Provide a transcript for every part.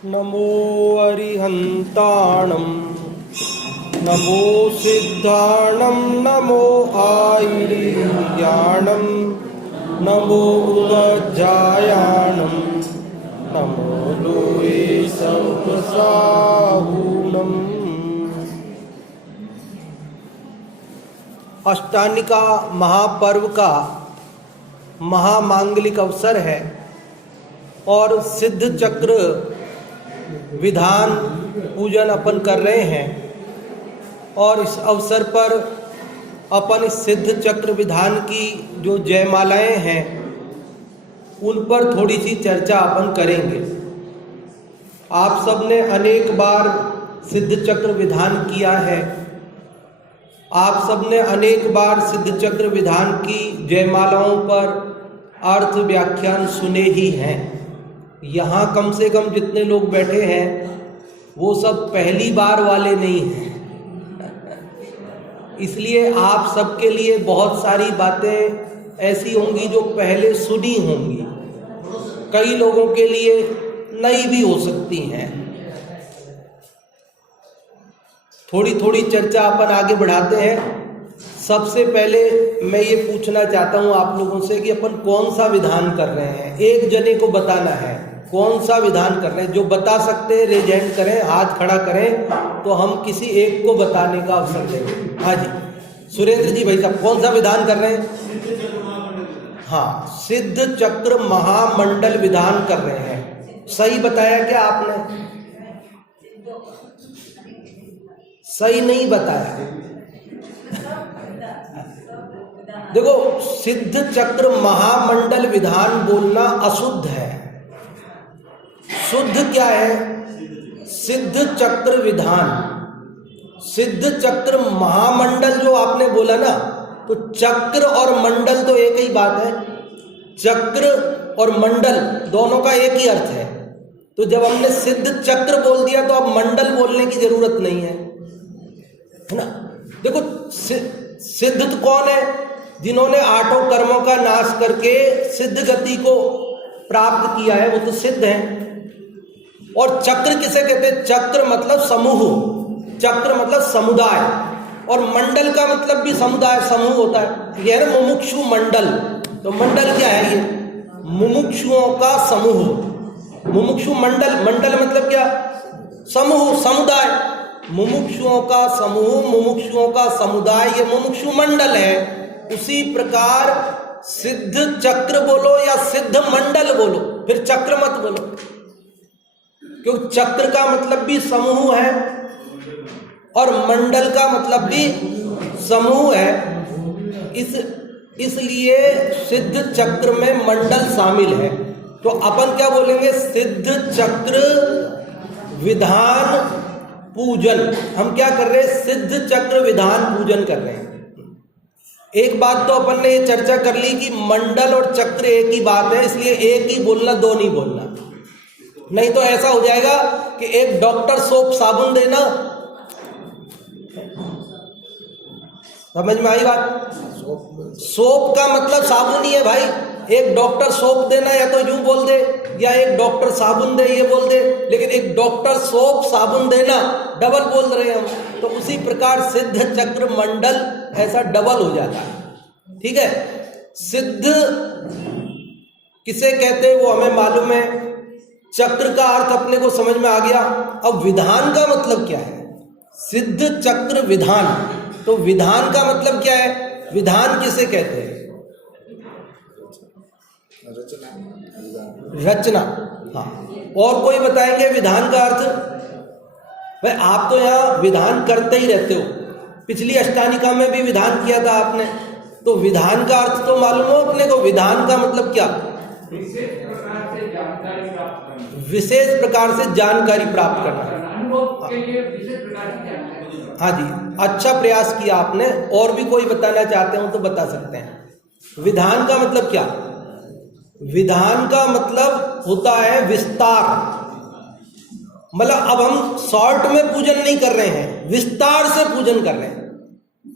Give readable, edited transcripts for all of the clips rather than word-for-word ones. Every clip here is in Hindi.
नमो अरिहन्ताणं नमो सिद्धाणं नमो आयुर्याणं नमो उदजायाणं नमो लोये सर्वसाहूणम्। अष्टानिका महापर्व का महामांगलिक अवसर है और सिद्ध चक्र विधान पूजन अपन कर रहे हैं और इस अवसर पर अपन इस सिद्ध चक्र विधान की जो जयमालाएं हैं उन पर थोड़ी सी चर्चा अपन करेंगे। आप सबने अनेक बार सिद्ध चक्र विधान किया है, आप सबने अनेक बार सिद्ध चक्र विधान की जयमालाओं पर अर्थ व्याख्यान सुने ही हैं। यहाँ कम से कम जितने लोग बैठे हैं वो सब पहली बार वाले नहीं हैं, इसलिए आप सबके लिए बहुत सारी बातें ऐसी होंगी जो पहले सुनी होंगी, कई लोगों के लिए नई भी हो सकती हैं। थोड़ी थोड़ी चर्चा अपन आगे बढ़ाते हैं। सबसे पहले मैं ये पूछना चाहता हूँ आप लोगों से कि अपन कौन सा विधान कर रहे हैं। एक जने को बताना है कौन सा विधान कर रहे हैं। जो बता सकते हैं रेज हैंड करें, हाथ खड़ा करें, तो हम किसी एक को बताने का अवसर देंगे। हाँ जी, सुरेंद्र जी भाई साहब, कौन सा विधान कर रहे हैं? हाँ, सिद्ध चक्र महामंडल विधान कर रहे हैं। सही बताया क्या आपने? सही नहीं बताया। देखो, सिद्ध चक्र महामंडल विधान बोलना अशुद्ध है। शुद्ध क्या है? सिद्ध चक्र विधान। सिद्ध चक्र महामंडल जो आपने बोला ना, तो चक्र और मंडल तो एक ही बात है। चक्र और मंडल दोनों का एक ही अर्थ है। तो जब हमने सिद्ध चक्र बोल दिया तो अब मंडल बोलने की जरूरत नहीं है ना। देखो, सिद्ध तो कौन है? जिन्होंने आठों कर्मों का नाश करके सिद्ध गति को प्राप्त किया है, वो तो सिद्ध है। और चक्र किसे कहते हैं? चक्र मतलब समूह, चक्र मतलब समुदाय, और मंडल का मतलब भी समुदाय, समूह होता है। यह है मुमुक्षु मंडल। तो मंडल क्या है? ये मुमुक्षुओं का समूह, मुमुक्षु मंडल। मंडल मतलब क्या? समूह, समुदाय। मुमुक्षुओं का समूह, मुमुक्षुओं का समुदाय, ये मुमुक्षु मंडल है। उसी प्रकार सिद्ध चक्र बोलो या सिद्ध मंडल बोलो, फिर चक्र मत बोलो, क्योंकि चक्र का मतलब भी समूह है और मंडल का मतलब भी समूह है। इसलिए सिद्ध चक्र में मंडल शामिल है। तो अपन क्या बोलेंगे? सिद्ध चक्र विधान पूजन। हम क्या कर रहे हैं? सिद्ध चक्र विधान पूजन कर रहे हैं। एक बात तो अपन ने ये चर्चा कर ली कि मंडल और चक्र एक ही बात है, इसलिए एक ही बोलना, दो नहीं बोलना। नहीं तो ऐसा हो जाएगा कि एक डॉक्टर सोप साबुन देना। समझ में आई बात? सोप का मतलब साबुन ही है भाई। एक डॉक्टर सोप देना या तो यूं बोल दे, या एक डॉक्टर साबुन दे ये बोल दे, लेकिन एक डॉक्टर सोप साबुन देना डबल बोल रहे हैं हम। तो उसी प्रकार सिद्ध चक्र मंडल ऐसा डबल हो जाता है। ठीक है, सिद्ध किसे कहते हैं वो हमें मालूम है। चक्र का अर्थ अपने को समझ में आ गया। अब विधान का मतलब क्या है? सिद्ध चक्र विधान। तो विधान का मतलब क्या है? विधान किसे कहते हैं? रचना। हाँ, और कोई बताएंगे विधान का अर्थ? भाई आप तो यहाँ विधान करते ही रहते हो, पिछली अष्टानिका में भी विधान किया था आपने, तो विधान का अर्थ तो मालूम हो अपने को। विधान का मतलब क्या? विशेष प्रकार से जानकारी प्राप्त करना। हाँ जी, अच्छा प्रयास किया आपने। और भी कोई बताना चाहते हो तो बता सकते हैं। विधान का मतलब क्या? विधान का मतलब होता है विस्तार। मतलब अब हम शॉर्ट में पूजन नहीं कर रहे हैं, विस्तार से पूजन कर रहे हैं।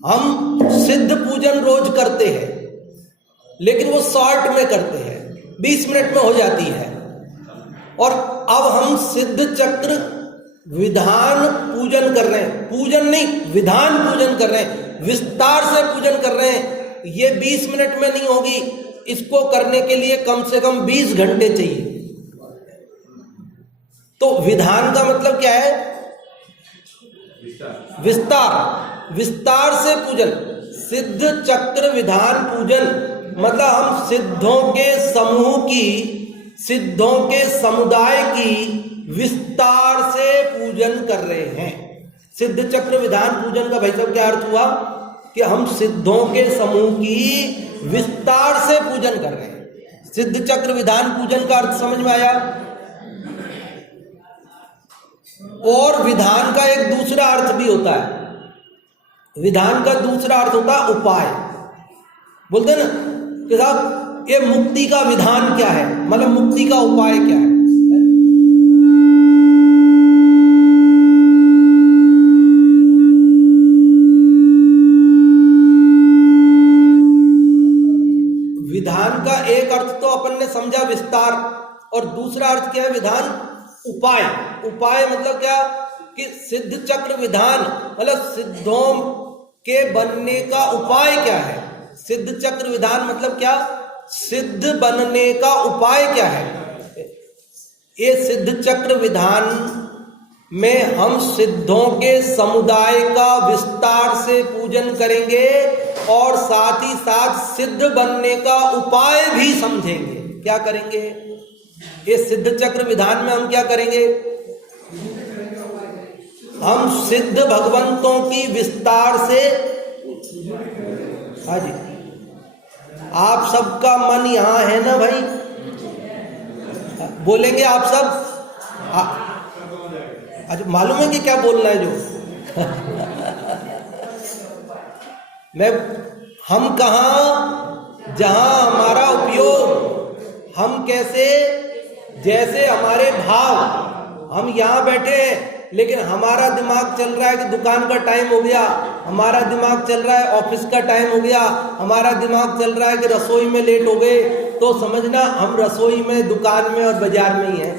हम सिद्ध पूजन रोज करते हैं, लेकिन वो शॉर्ट में करते हैं, 20 मिनट में हो जाती है। और अब हम सिद्ध चक्र विधान पूजन कर रहे हैं, पूजन नहीं विधान पूजन कर रहे हैं, विस्तार से पूजन कर रहे हैं। ये 20 मिनट में नहीं होगी, इसको करने के लिए कम से कम 20 घंटे चाहिए। तो विधान का मतलब क्या है? विस्तार, विस्तार से पूजन। सिद्ध चक्र विधान पूजन मतलब हम सिद्धों के समूह की, सिद्धों के समुदाय की विस्तार से पूजन कर रहे हैं। सिद्ध चक्र विधान पूजन का भाई साहब क्या अर्थ हुआ कि हम सिद्धों के समूह की विस्तार से पूजन कर रहे हैं। सिद्ध चक्र विधान पूजन का अर्थ समझ में आया? और विधान का एक दूसरा अर्थ भी होता है। विधान का दूसरा अर्थ होता है उपाय। बोलते ना कि साहब ये मुक्ति का विधान क्या है, मतलब मुक्ति का उपाय क्या है। विधान का एक अर्थ तो अपन ने समझा विस्तार, और दूसरा अर्थ क्या है विधान? उपाय। उपाय मतलब क्या कि सिद्ध चक्र विधान मतलब सिद्धों के बनने का उपाय क्या है। सिद्ध चक्र विधान मतलब क्या? सिद्ध बनने का उपाय क्या है। ये सिद्ध चक्र विधान में हम सिद्धों के समुदाय का विस्तार से पूजन करेंगे और साथ ही साथ सिद्ध बनने का उपाय भी समझेंगे। क्या करेंगे? ये सिद्ध चक्र विधान में हम क्या करेंगे? हम सिद्ध भगवंतों की विस्तार से, हाँ जी, आप सबका मन यहां है ना भाई? बोलेंगे आप सब? अच्छा, मालूम है कि क्या बोलना है जो हम कहाँ, जहां हमारा उपयोग, हम कैसे, जैसे हमारे भाव, हम यहां बैठे हैं लेकिन हमारा दिमाग चल रहा है कि दुकान का टाइम हो गया, हमारा दिमाग चल रहा है ऑफिस का टाइम हो गया, हमारा दिमाग चल रहा है कि रसोई में लेट हो गए, तो समझना हम रसोई में, दुकान में और बाजार में ही हैं।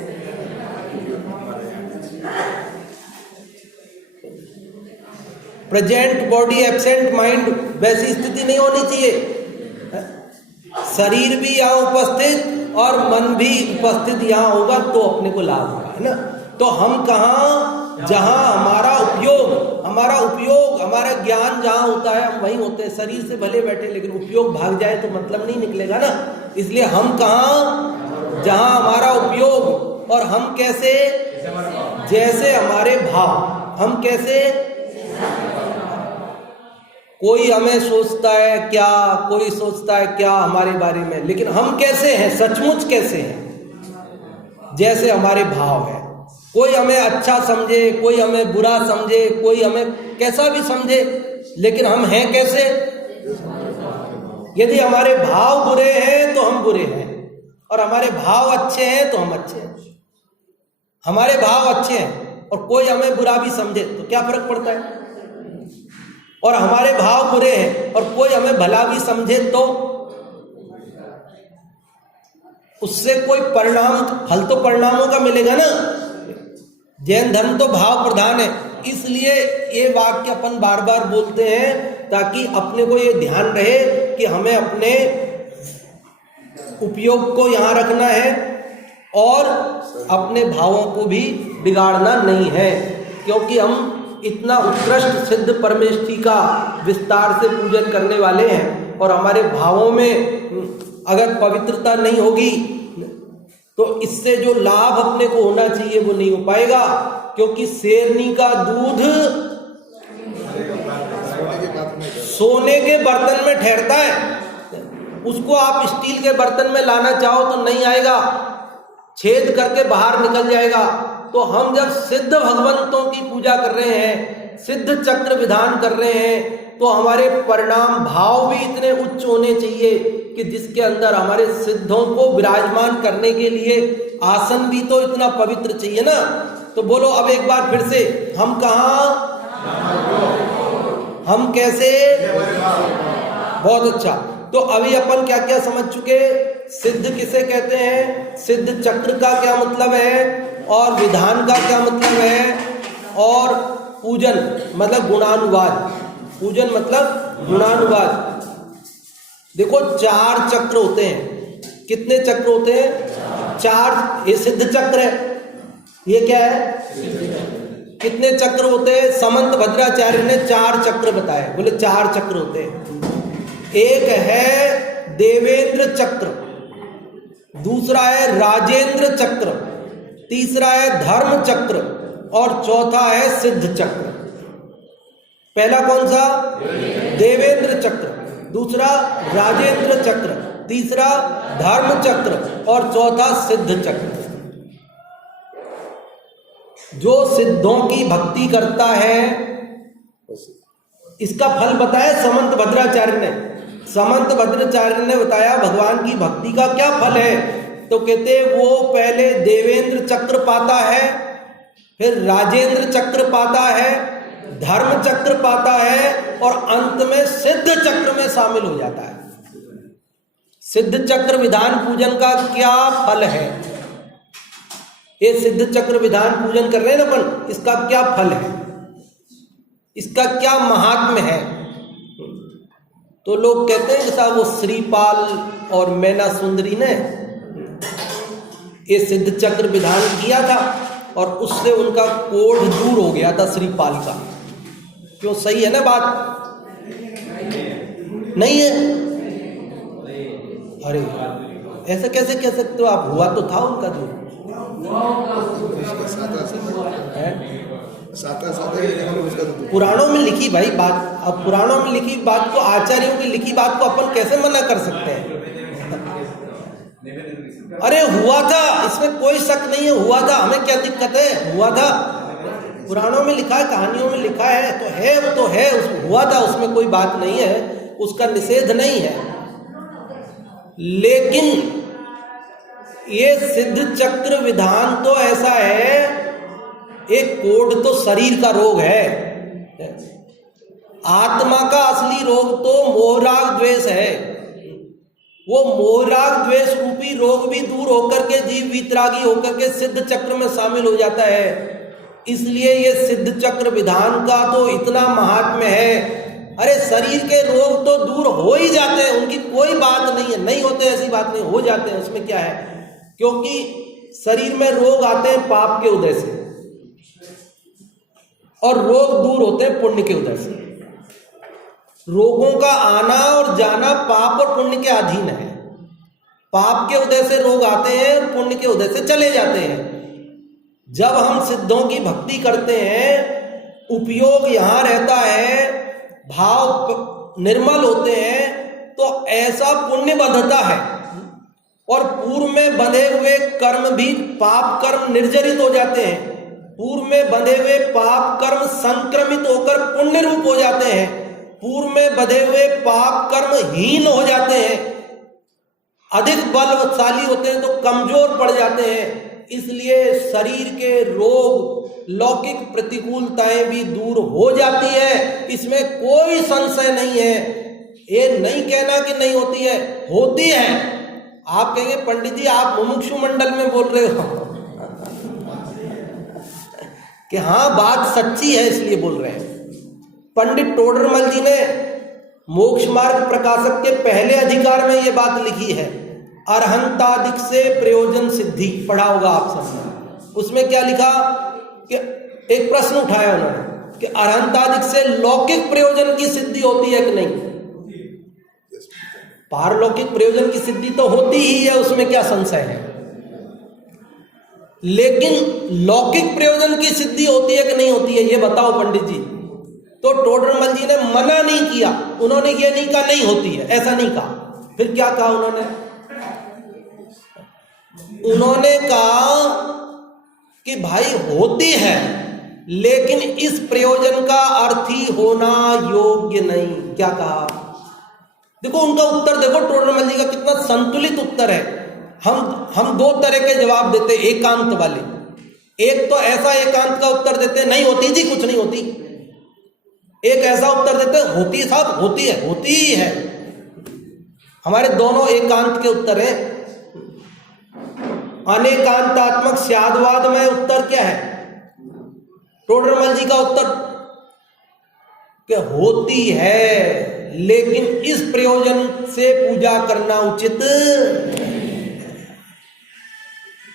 प्रेजेंट बॉडी एब्सेंट माइंड, वैसी स्थिति नहीं होनी चाहिए। शरीर भी यहाँ उपस्थित और मन भी उपस्थित यहाँ होगा तो अपने को लाभ होगा, है ना। तो हम कहाँ, जहां हमारा उपयोग, हमारा ज्ञान जहां होता है हम वहीं होते हैं। शरीर से भले बैठे लेकिन उपयोग भाग जाए तो मतलब नहीं निकलेगा ना। इसलिए हम कहाँ, जहां हमारा उपयोग, और हम कैसे, जैसे हमारे भाव। हम कैसे, कोई हमें सोचता है क्या, कोई सोचता है क्या हमारे बारे में, लेकिन हम कैसे हैं, सचमुच कैसे हैं, जैसे हमारे भाव है। कोई हमें अच्छा समझे, कोई हमें बुरा समझे, कोई हमें कैसा भी समझे, लेकिन हम हैं कैसे। यदि हमारे भाव बुरे हैं तो हम बुरे हैं, और हमारे भाव अच्छे हैं तो हम अच्छे हैं। हमारे भाव अच्छे हैं और कोई हमें बुरा भी समझे तो क्या फर्क पड़ता है। और हमारे भाव बुरे हैं और कोई हमें भला भी समझे तो उससे कोई परिणाम, फल तो परिणामों का मिलेगा ना। जैन धर्म तो भाव प्रधान है, इसलिए ये वाक्य अपन बार बार बोलते हैं ताकि अपने को ये ध्यान रहे कि हमें अपने उपयोग को यहाँ रखना है और अपने भावों को भी बिगाड़ना नहीं है, क्योंकि हम इतना उत्कृष्ट सिद्ध परमेष्ठी का विस्तार से पूजन करने वाले हैं। और हमारे भावों में अगर पवित्रता नहीं होगी तो इससे जो लाभ अपने को होना चाहिए वो नहीं हो पाएगा, क्योंकि शेरनी का दूध सोने के बर्तन में ठहरता है। उसको आप स्टील के बर्तन में लाना चाहो तो नहीं आएगा, छेद करके बाहर निकल जाएगा। तो हम जब सिद्ध भगवंतों की पूजा कर रहे हैं, सिद्ध चक्र विधान कर रहे हैं, तो हमारे परिणाम भाव भी इतने उच्च होने चाहिए कि जिसके अंदर हमारे सिद्धों को विराजमान करने के लिए आसन भी तो इतना पवित्र चाहिए ना। तो बोलो अब एक बार फिर से, हम कहाँ, हम कैसे। बहुत अच्छा। तो अभी अपन क्या क्या समझ चुके, सिद्ध किसे कहते हैं, सिद्ध चक्र का क्या मतलब है, और विधान का क्या मतलब है, और पूजन मतलब गुणानुवाद, पूजन मतलब गुणानुवाद। देखो 4 चक्र होते हैं। कितने चक्र होते हैं? 4। ये सिद्ध चक्र है। ये क्या है? कितने चक्र होते हैं? समंत भद्राचार्य ने 4 चक्र बताए, बोले 4 चक्र होते हैं। एक है देवेंद्र चक्र, दूसरा है राजेंद्र चक्र, तीसरा है धर्म चक्र, और चौथा है सिद्ध चक्र। पहला कौन सा? देवेंद्र चक्र, दूसरा राजेंद्र चक्र, तीसरा धर्म चक्र, और चौथा सिद्ध चक्र। जो सिद्धों की भक्ति करता है, इसका फल बताया समंत भद्राचार्य ने। समंत भद्राचार्य ने बताया भगवान की भक्ति का क्या फल है। तो कहते वो पहले देवेंद्र चक्र पाता है, फिर राजेंद्र चक्र पाता है, धर्म चक्र पाता है, और अंत में सिद्ध चक्र में शामिल हो जाता है। सिद्ध चक्र विधान पूजन का क्या फल है? ये सिद्ध चक्र विधान पूजन कर रहे हैं ना अपन, इसका क्या फल है, इसका क्या महात्म्य है? तो लोग कहते हैं कि साहब वो श्रीपाल और मैना सुंदरी ने ये सिद्ध चक्र विधान किया था और उससे उनका कोढ़ दूर हो गया था श्रीपाल का। क्यों, सही है ना बात? नहीं है? अरे ऐसा कैसे कह सकते हो आप? हुआ तो था उनका दूर। पुराणों में लिखी भाई बात, अब पुराणों में लिखी बात को, आचार्यों की लिखी बात को अपन कैसे मना कर सकते हैं? अरे हुआ था, इसमें कोई शक नहीं है, हुआ था, हमें क्या दिक्कत है? हुआ था, पुराणों में लिखा है, कहानियों में लिखा है, तो है, हुआ था, उसमें कोई बात नहीं है, उसका निषेध नहीं है। लेकिन ये सिद्ध चक्र विधान तो ऐसा है, एक कोढ़ तो शरीर का रोग है, आत्मा का असली रोग तो मोहराग द्वेष है। वो मोहराग द्वेष रूपी रोग भी दूर होकर के जीव वितरागी होकर के सिद्ध चक्र में शामिल हो जाता है। इसलिए ये सिद्ध चक्र विधान का तो इतना महात्म्य है। अरे शरीर के रोग तो दूर हो ही जाते हैं, उनकी कोई बात नहीं है, नहीं होते ऐसी बात नहीं, हो जाते हैं, उसमें क्या है? क्योंकि शरीर में रोग आते हैं पाप के उदय से, और रोग दूर होते हैं पुण्य के उदय से। रोगों का आना और जाना पाप और पुण्य के अधीन है। पाप के उदय से रोग आते हैं और पुण्य के उदय से चले जाते हैं। जब हम सिद्धों की भक्ति करते हैं, उपयोग यहां रहता है, भाव निर्मल होते हैं, तो ऐसा पुण्य बंधता है, और पूर्व में बंधे हुए कर्म भी पाप कर्म निर्जरित हो जाते हैं। पूर्व में बंधे हुए पाप कर्म संक्रमित होकर पुण्य रूप हो जाते हैं। पूर्व में बंधे हुए पाप कर्म हीन हो जाते हैं, अधिक बलशाली होते हैं तो कमजोर पड़ जाते हैं। इसलिए शरीर के रोग, लौकिक प्रतिकूलताएं भी दूर हो जाती है, इसमें कोई संशय नहीं है। ये नहीं कहना कि नहीं होती है, होती है। आप कहेंगे पंडित जी आप मुमुक्षु मंडल में बोल रहे हो कि हाँ बात सच्ची है इसलिए बोल रहे हैं। पंडित टोडरमल जी ने मोक्ष मार्ग प्रकाशक के पहले अधिकार में ये बात लिखी है, अरहंतादिक से प्रयोजन सिद्धि, पढ़ा होगा आप सबने। उसमें क्या लिखा कि एक प्रश्न उठाया उन्होंने कि अरहंतादिक से लौकिक प्रयोजन की सिद्धि होती है कि नहीं? पारलौकिक प्रयोजन की सिद्धि तो होती ही है, उसमें क्या संशय है। लेकिन लौकिक प्रयोजन की सिद्धि होती है कि नहीं होती है, ये बताओ पंडित जी। तो टोडरमल जी ने मना नहीं किया, उन्होंने ये नहीं कहा नहीं होती है, ऐसा नहीं कहा। फिर क्या कहा उन्होंने कहा कि भाई होती है, लेकिन इस प्रयोजन का अर्थी होना योग्य नहीं। क्या कहा? देखो उनका उत्तर देखो, टोडरमल जी का कितना संतुलित उत्तर है। हम दो तरह के जवाब देते, एकांत वाले। एक तो ऐसा एकांत का उत्तर देते नहीं होती जी, कुछ नहीं होती। एक ऐसा उत्तर देते होती है साहब, होती है, होती ही है। हमारे दोनों एकांत के उत्तर हैं। अनेकांतात्मक स्यादवाद में उत्तर क्या है? टोडरमल जी का उत्तर कि होती है, लेकिन इस प्रयोजन से पूजा करना उचित।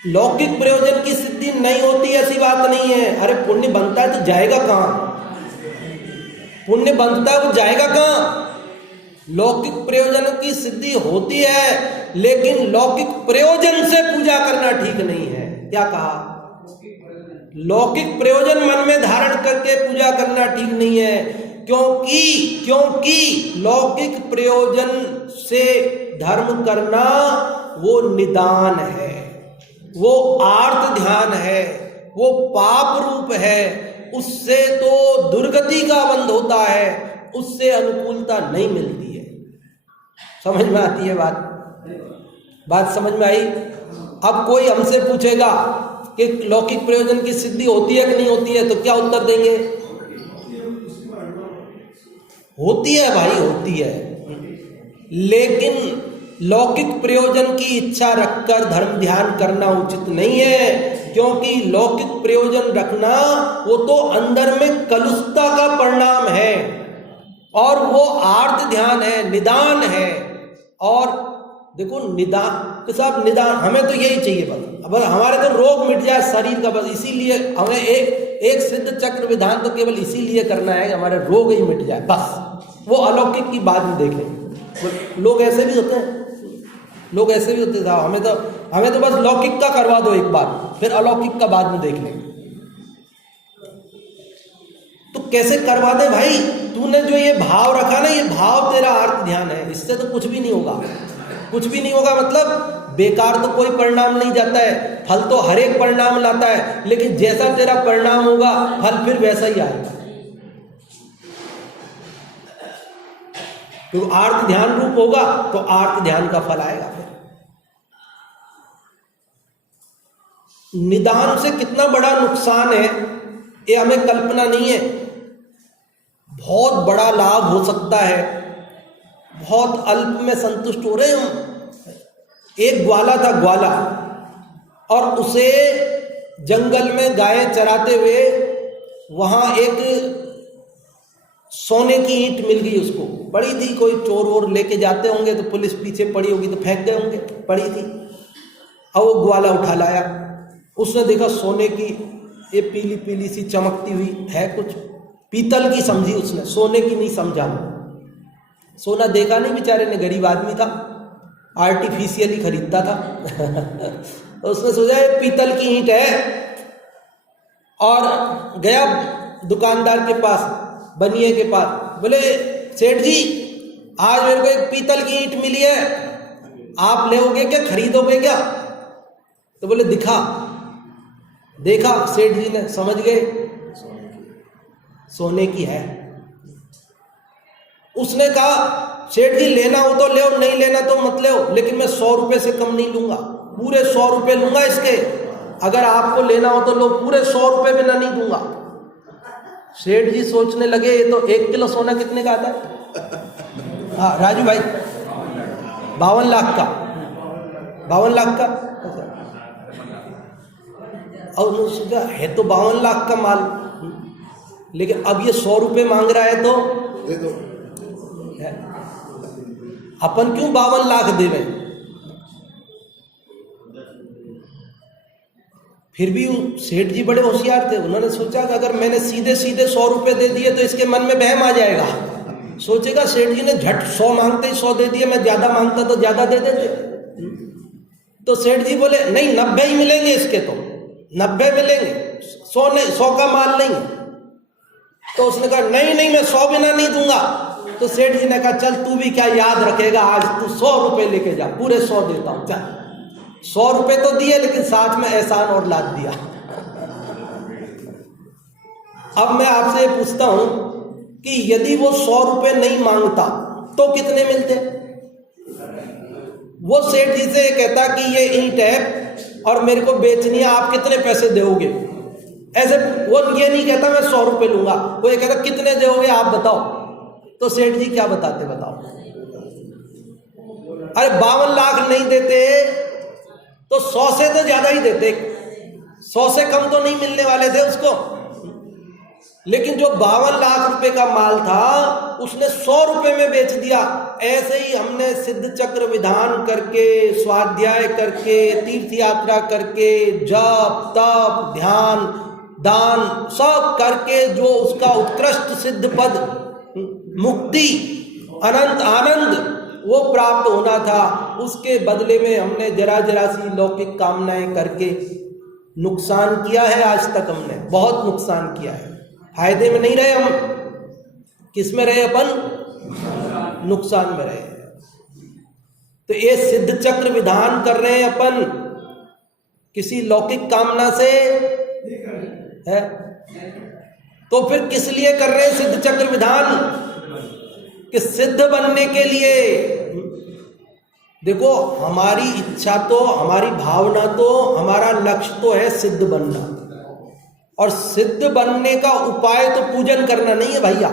लौकिक प्रयोजन की सिद्धि नहीं होती ऐसी बात नहीं है। अरे पुण्य बनता है तो जाएगा कहां? पुण्य बनता है वो जाएगा कहां? लौकिक प्रयोजन की सिद्धि होती है, लेकिन लौकिक प्रयोजन से पूजा करना ठीक नहीं है। क्या कहा? लौकिक प्रयोजन मन में धारण करके पूजा करना ठीक नहीं है, क्योंकि लौकिक प्रयोजन से धर्म करना वो निदान है, वो आर्त ध्यान है, वो पाप रूप है। उससे तो दुर्गति का बंध होता है, उससे अनुकूलता नहीं मिलती है। समझ में आती है बात समझ में आई? अब कोई हमसे पूछेगा कि लौकिक प्रयोजन की सिद्धि होती है कि नहीं होती है, तो क्या उत्तर देंगे? होती है भाई, होती है, लेकिन लौकिक प्रयोजन की इच्छा रखकर धर्म ध्यान करना उचित नहीं है, क्योंकि लौकिक प्रयोजन रखना वो तो अंदर में कलुषता का परिणाम है, और वो आर्त ध्यान है, निदान है। और देखो निदान तो साहब, निदान हमें तो यही चाहिए बस। अब हमारे तो रोग मिट जाए शरीर का, बस इसीलिए हमें एक सिद्ध चक्र विधान तो केवल इसीलिए करना है कि हमारे रोग ही मिट जाए बस। वो अलौकिक की बाद में देखें। लोग ऐसे भी होते हैं, लोग ऐसे भी होते हैं, हमें तो बस लौकिक का करवा दो एक बार, फिर अलौकिक का बाद में देख लेंगे। तो कैसे करवा दे भाई? तूने जो ये भाव रखा ना, ये भाव तेरा अर्थ ध्यान है, इससे तो कुछ भी नहीं होगा। कुछ भी नहीं होगा मतलब बेकार तो कोई परिणाम नहीं जाता है। फल तो हर एक परिणाम लाता है, लेकिन जैसा तेरा परिणाम होगा फल फिर वैसा ही आएगा। तो आर्त ध्यान रूप होगा तो आर्त ध्यान का फल आएगा। फिर निदान से कितना बड़ा नुकसान है ये हमें कल्पना नहीं है। बहुत बड़ा लाभ हो सकता है, बहुत अल्प में संतुष्ट हो रहे हम। एक ग्वाला था, ग्वाला, और उसे जंगल में गायें चराते हुए वहां एक सोने की ईंट मिल गई उसको। पड़ी थी, कोई चोर वोर लेके जाते होंगे तो पुलिस पीछे पड़ी होगी तो फेंक गए होंगे, पड़ी थी। अब वो ग्वाला उठा लाया, उसने देखा सोने की ये पीली पीली सी चमकती हुई है, कुछ पीतल की समझी उसने, सोने की नहीं समझा। सोना देखा नहीं, बेचारे ने, गरीब आदमी था, आर्टिफिशियली खरीदता था। तो उसने सोचा ये पीतल की ईंट है, और गया दुकानदार के पास, बनिए के पास, बोले सेठ जी आज मेरे को एक पीतल की ईंट मिली है, आप लेओगे क्या, खरीदोगे क्या? तो बोले दिखा। देखा, सेठ जी ने समझ गए सोने की है। उसने कहा सेठ जी लेना हो तो ले, नहीं लेना तो मत ले, लेकिन मैं 100 रुपए से कम नहीं लूंगा, पूरे 100 रुपए लूंगा इसके। अगर आपको लेना हो तो लो, पूरे 100 रुपए बिना नहीं दूंगा। सेठ जी सोचने लगे ये तो 1 किलो सोना कितने का आता है? हाँ राजू भाई, 52 लाख का, 52 लाख का। और उन्होंने सोचा है तो 52 लाख का माल, लेकिन अब ये 100 रुपए मांग रहा है तो दे दो, अपन क्यों 52 लाख देवे? फिर भी सेठ जी बड़े होशियार थे, उन्होंने सोचा कि अगर मैंने सीधे सीधे 100 रुपए दे दिए तो इसके मन में वहम आ जाएगा, सोचेगा सेठ जी ने झट 100 मांगते ही 100 दे दिए, मैं ज्यादा मांगता तो ज्यादा दे देते। तो सेठ जी बोले नहीं 90 ही मिलेंगे इसके, तो 90 मिलेंगे, 100 नहीं, 100 का माल नहीं। तो उसने कहा नहीं नहीं मैं 100 बिना नहीं दूंगा। तो सेठ जी ने कहा चल तू भी क्या याद रखेगा, आज तू 100 रुपए लेके जा, पूरे 100 देता हूं, चल। 100 रुपए तो दिए, लेकिन साथ में एहसान और लाद दिया। अब मैं आपसे पूछता हूं कि यदि वो 100 रुपए नहीं मांगता तो कितने मिलते? वो सेठ जी से कहता कि ये ईंट है और मेरे को बेचनी है, आप कितने पैसे दोगे? ऐसे वो ये नहीं कहता मैं 100 रुपए लूंगा, वो ये कहता कितने दोगे आप बताओ। तो सेठ जी क्या बताते, बताओ? अरे 52 लाख नहीं देते तो 100 से तो ज्यादा ही देते, 100 से कम तो नहीं मिलने वाले थे उसको। लेकिन जो 52 लाख रुपए का माल था उसने 100 रुपए में बेच दिया। ऐसे ही हमने सिद्ध चक्र विधान करके, स्वाध्याय करके, तीर्थ यात्रा करके, जप तप ध्यान दान सब करके जो उसका उत्कृष्ट सिद्ध पद मुक्ति अनंत आनंद वो प्राप्त होना था, उसके बदले में हमने जरा जरा सी लौकिक कामनाएं करके नुकसान किया है। आज तक हमने बहुत नुकसान किया है, फायदे में नहीं रहे हम। किस में रहे अपन? नुकसान में रहे। तो ये सिद्ध चक्र विधान कर रहे हैं अपन किसी लौकिक कामना से है, तो फिर किस लिए कर रहे हैं सिद्ध चक्र विधान? कि सिद्ध बनने के लिए। देखो हमारी इच्छा तो, हमारी भावना तो, हमारा लक्ष्य तो है सिद्ध बनना, और सिद्ध बनने का उपाय तो पूजन करना नहीं है भैया।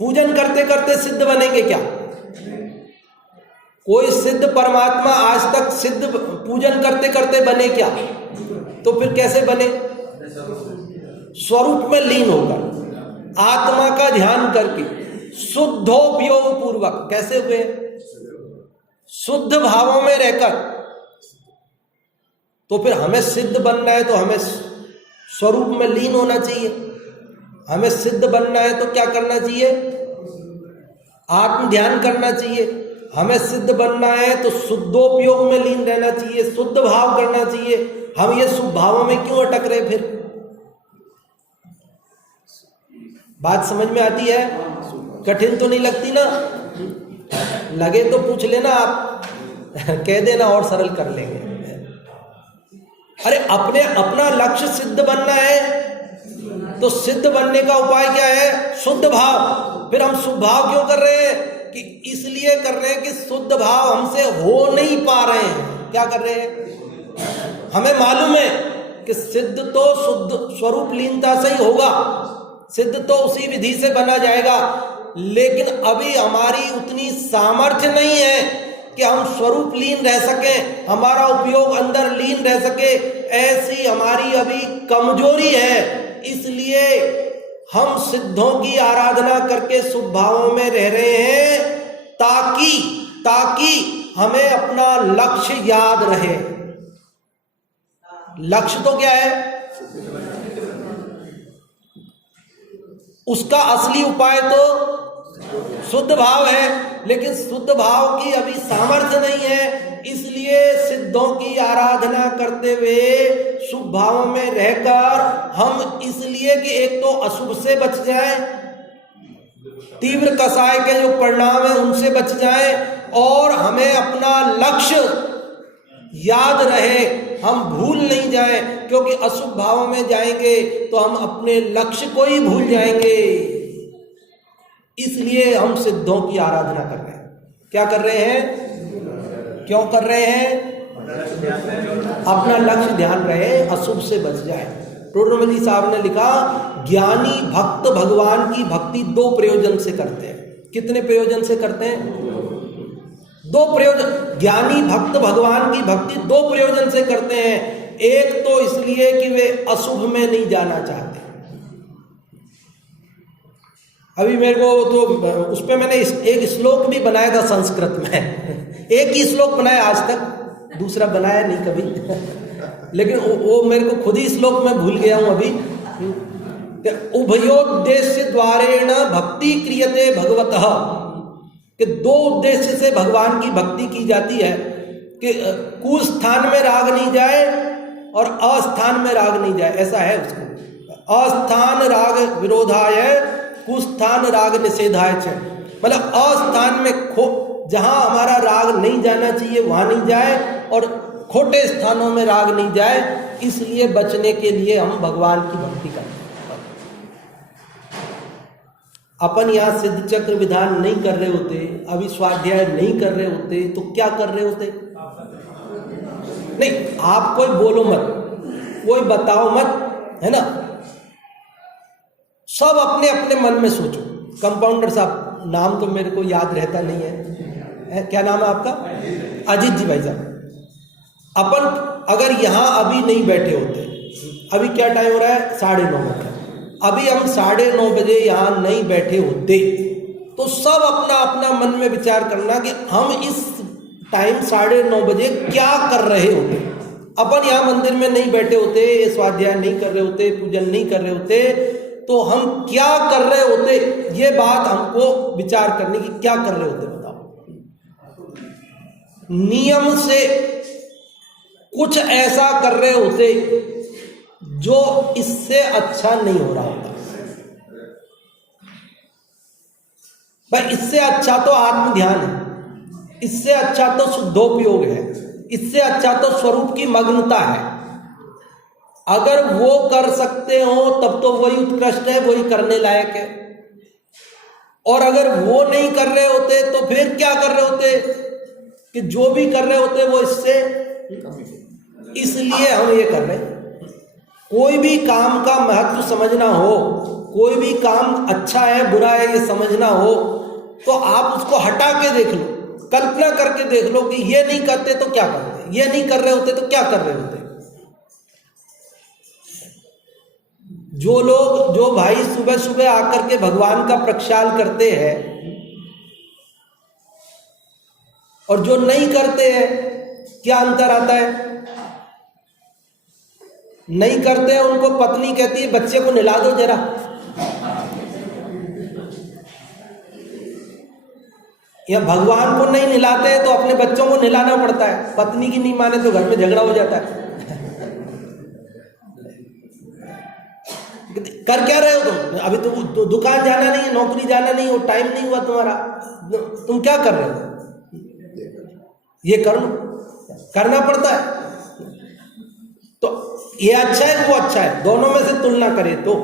पूजन करते करते सिद्ध बनेंगे क्या? कोई सिद्ध परमात्मा आज तक सिद्ध पूजन करते करते बने क्या? तो फिर कैसे बने? स्वरूप में लीन होकर, आत्मा का ध्यान करके, शुद्धोपयोग पूर्वक। कैसे हुए? शुद्ध भावों में रहकर। तो फिर हमें सिद्ध बनना है तो हमें स्वरूप में लीन होना चाहिए। हमें सिद्ध बनना है तो क्या करना चाहिए? आत्म ध्यान करना चाहिए। हमें सिद्ध बनना है तो शुद्धोपयोग में लीन रहना चाहिए, शुद्ध भाव करना चाहिए। हम ये शुभ भावों में क्यों अटक रहे? फिर बात समझ में आती है? कठिन तो नहीं लगती ना? लगे तो पूछ लेना आप, कह देना और सरल कर लेंगे। अरे अपना लक्ष्य सिद्ध बनना है तो सिद्ध बनने का उपाय क्या है? शुद्ध भाव। फिर हम शुभ भाव क्यों कर रहे हैं? कि इसलिए कर रहे हैं कि शुद्ध भाव हमसे हो नहीं पा रहे हैं। क्या कर रहे हैं? हमें मालूम है कि सिद्ध तो शुद्ध स्वरूप लीनता से ही होगा, सिद्ध तो उसी विधि से बना जाएगा, लेकिन अभी हमारी उतनी सामर्थ्य नहीं है कि हम स्वरूप लीन रह सकें, हमारा उपयोग अंदर लीन रह सके। ऐसी हमारी अभी कमजोरी है, इसलिए हम सिद्धों की आराधना करके शुभ भावों में रह रहे हैं, ताकि हमें अपना लक्ष्य याद रहे। लक्ष्य तो क्या है? उसका असली उपाय तो शुद्ध भाव है, लेकिन शुद्ध भाव की अभी सामर्थ्य नहीं है। इसलिए सिद्धों की आराधना करते हुए शुभ भावों में रहकर हम, इसलिए कि एक तो अशुभ से बच जाएं, तीव्र कसाय के जो परिणाम है उनसे बच जाएं, और हमें अपना लक्ष्य याद रहे, हम भूल नहीं जाएं। क्योंकि अशुभ भावों में जाएंगे तो हम अपने लक्ष्य को ही भूल जाएंगे। इसलिए हम सिद्धों की आराधना कर रहे हैं। क्या कर रहे हैं? क्यों कर रहे हैं? अपना लक्ष्य ध्यान रहे, अशुभ से बच जाए। टोडरमल जी साहब ने लिखा, ज्ञानी भक्त भगवान की भक्ति 2 प्रयोजन से करते हैं। कितने प्रयोजन से करते हैं? 2 प्रयोजन। ज्ञानी भक्त भगवान की भक्ति 2 प्रयोजन से करते हैं। एक तो इसलिए कि वे अशुभ में नहीं जाना चाहते। अभी मेरे को तो उस पे मैंने एक श्लोक भी बनाया था संस्कृत में। एक ही श्लोक बनाया आज तक, दूसरा बनाया नहीं कभी। लेकिन वो मेरे को खुद ही श्लोक में भूल गया हूं अभी। उभयोद्देश्य द्वारेण भक्ति क्रियते भगवतः, कि 2 उद्देश्य से भगवान की भक्ति की जाती है, कि कुस्थान में राग नहीं जाए और अस्थान में राग नहीं जाए। ऐसा है उसको, अस्थान राग विरोधाय कुस्थान राग निषेधाय च। मतलब अस्थान में जहां हमारा राग नहीं जाना चाहिए वहां नहीं जाए, और खोटे स्थानों में राग नहीं जाए। इसलिए बचने के लिए हम भगवान की भक्ति करते हैं। अपन यहाँ सिद्ध चक्र विधान नहीं कर रहे होते, अभी स्वाध्याय नहीं कर रहे होते, तो क्या कर रहे होते? नहीं, आप कोई बोलो मत, कोई बताओ मत, है ना? सब अपने अपने मन में सोचो। कंपाउंडर साहब, नाम तो मेरे को याद रहता नहीं है, क्या नाम है आपका? अजीत जी भाई साहब, अपन अगर यहाँ अभी नहीं बैठे होते, अभी क्या टाइम हो रहा है? 9:30 बजे। अभी हम 9:30 बजे यहाँ नहीं बैठे होते तो सब अपना अपना मन में विचार करना कि हम इस टाइम 9:30 बजे क्या कर रहे होते। अपन यहाँ मंदिर में नहीं बैठे होते, स्वाध्याय नहीं कर रहे होते, पूजन नहीं कर रहे होते, तो हम क्या कर रहे होते? ये बात हमको विचार करने की, क्या कर रहे होते बताओ। नियम से कुछ ऐसा कर रहे होते जो इससे अच्छा नहीं हो रहा होता भाई। इससे अच्छा तो आत्म ध्यान है, इससे अच्छा तो शुद्धोपयोग है, इससे अच्छा तो स्वरूप की मग्नता है। अगर वो कर सकते हो तब तो वही उत्कृष्ट है, वही करने लायक है। और अगर वो नहीं कर रहे होते तो फिर क्या कर रहे होते कि जो भी कर रहे होते वो इससे, इसलिए हम ये कर रहे हैं। कोई भी काम का महत्व समझना हो, कोई भी काम अच्छा है बुरा है ये समझना हो, तो आप उसको हटा के देख लो, कल्पना करके देख लो कि ये नहीं करते तो क्या करते, ये नहीं कर रहे होते तो क्या कर रहे होते। जो लोग, जो भाई सुबह सुबह आकर के भगवान का प्रक्षाल करते हैं और जो नहीं करते हैं, क्या अंतर आता है? नहीं करते हैं उनको पत्नी कहती है बच्चे को नहला दो जरा, या भगवान को नहीं नहलाते हैं तो अपने बच्चों को नहलाना पड़ता है। पत्नी की नहीं माने तो घर में झगड़ा हो जाता है। कर क्या रहे हो तुम? अभी तो दुकान जाना नहीं है, नौकरी जाना नहीं हो, टाइम नहीं हुआ तुम्हारा, तुम क्या कर रहे हो? ये करना पड़ता है। तो ये अच्छा है वो अच्छा है, दोनों में से तुलना करें तो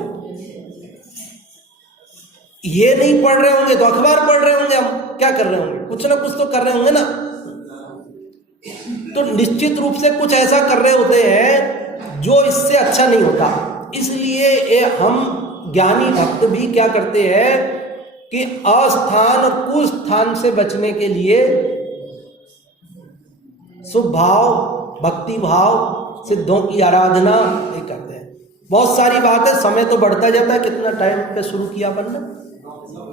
ये नहीं पढ़ रहे होंगे तो अखबार पढ़ रहे होंगे, हम क्या कर रहे होंगे? कुछ ना कुछ तो कर रहे होंगे ना। तो निश्चित रूप से कुछ ऐसा कर रहे होते हैं जो इससे अच्छा नहीं होता। इसलिए हम ज्ञानी भक्त भी क्या करते हैं कि अस्थान और कुस्थान से बचने के लिए शुभ भाव, भक्ति भाव, सिद्धों की आराधना ये करते हैं। बहुत सारी बात है, समय तो बढ़ता जाता है। कितना टाइम पे शुरू किया अपन ने?